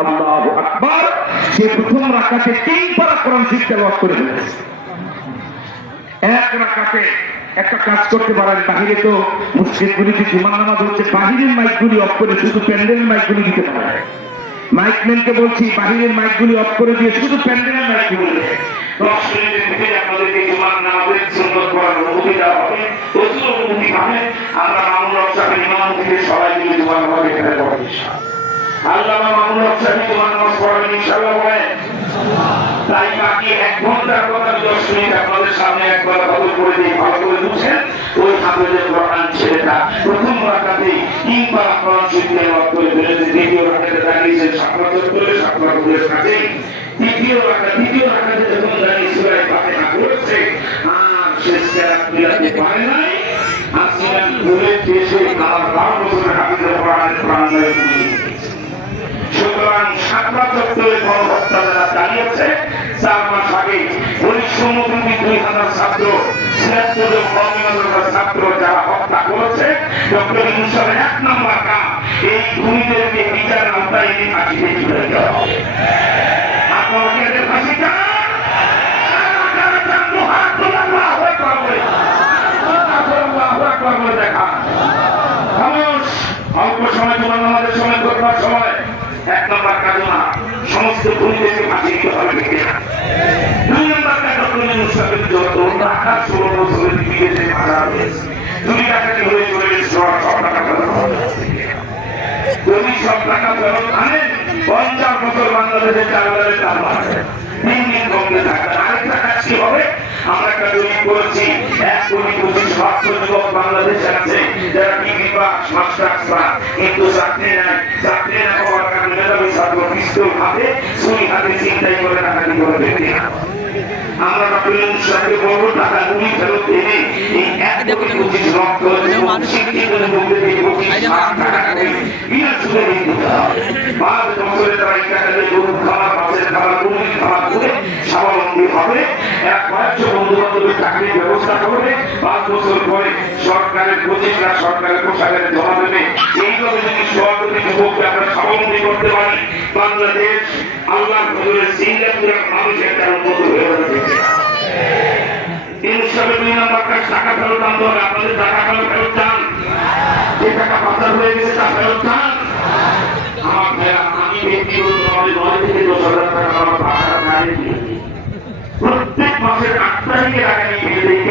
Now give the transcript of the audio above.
আল্লাহু আকবার। সে প্রথম রাকাতে তিন পারা কোরআন শরীফ তেলাওয়াত করে এক রাকাতে একটা কাজ করতে পারেন, বাহিরে তো মুসজিদগুলিতে জুমার নামাজ হচ্ছে, বাহিরের মাইকগুলি অফ করে শুধু প্যান্ডেলের মাইকগুলি দিতে পারে মাইকম্যানকে বলছি, বাহিরের মাইকগুলি অফ করে দিয়ে শুধু প্যান্ডেলের মাইকগুলি দশ মিনিটের মধ্যে আপনাদেরকে জুমার নামাজের সুন্নত করার অনুমতি দেওয়া হবে। প্রচুর অনুমতি পাবে আমরা মামুন রক্ষাকে ইমাম সবাই মিলে জুমার নামাজ এখানে পড়াবো ইনশাআল্লাহ। আল্লাহ মামুন রক্ষাকে জুমার নামাজ পড়াবেন ইনশাআল্লাহ বলেন তাই বাকি এক ঘণ্টার কথা দশ মিনিট আপনাদের সামনে এক কথা করে দিয়ে ভালো করে বুঝছেন ওই হাফেজের কোরআন ছেলেটা প্রথম রাখাতে তিন কোরআন শিখতে লাভ করে ফেলেছে, দ্বিতীয় রাখাতে দাঁড়িয়েছেন সাতরা চত্বরে সাতরা ফুলের কাছে তৃতীয় রাখা দ্বিতীয় রাখাতে যখন দাঁড়িয়ে সুরায় পাতে না করেছে আর সে সেরা মিলাতে পারে নাই। আসিলাম ভুলে এসে আমার বারো বছরের কোরআনের প্রাণ গণহত্যা জানিয়েছে, চার মাস আগে উনিশশো নব্বই দুই হাজার ছাত্র যারা হত্যা করেছে, ডক্টর ইনসালের এক নম্বর কাম এই খুনিদেরকে বিচার আওতায় এনে দেওয়া হবে আপনারা কি এদের ফাঁসি চান? যারা চান, দুহাত তুলে আল্লাহু আকবার বলে। আল্লাহু আকবার বলে দেখান। খামোশ। অল্প সময় তোমার আমাদের সময় করবার সময় এক নম্বর কাজ সমস্ত ফাঁসি দিতে হবে। দুই নম্বর কাজ ডক্টর মুস্তাফিজ যত টাকা ষোলো বছরের বিদেশে মারা হয়েছে দুই টাকাটি হয়ে চলে সব টাকা যদি সব টাকা ফেরত আনেন পঞ্চাশ বছর বাংলাদেশে চার চাল বাড়বে তিন দিন কমতে থাকবে। আরেকটা কাজ কি হবে? আমরা একটা দলিল করেছি, এক কোটি পঁচিশ লক্ষ যুবক বাংলাদেশে আছে, যারা ডিগ্রি পাস মাস্টার্স পাস কিন্তু চাকরি নাই চাকরি না পাওয়ার কারণে মেধাবী ছাত্র পিস্তল হাতে ছুরি হাতে চিন্তাই করে টাকাটি করে দেখতে আমরা ডক্টর ইউনুসকে বলব টাকা গুলি ফেরত এনে এই এক কোটি পঁচিশ লক্ষ শিক্ষিত যুবকদের এই পঁচিশ লাখ টাকা বিনা সুদে দিতে হবে। পাঁচ বছরে তারা এই টাকা দিয়ে হবে। এক কয়েকশ বন্ধু বান্ধবের চাকরির ব্যবস্থা করবে। পাঁচ বছর পরে সরকারের প্রচেষ্টা সরকারের প্রসারের জমা দেবে। এইভাবে যদি সভাপতি যুবককে আমরা স্বাবলম্বী করতে পারি, বাংলাদেশ আল্লাহর ভজনের সিঙ্গাপুরের মানুষের একটা উন্নত হয়ে যাবে টাকা কেন ফেরত চান? টাকা পাচার হয়ে গেছে তা ফেরত আমার ভাইয়া, আমি ব্যক্তিগত নয় থেকে দশ হাজার টাকা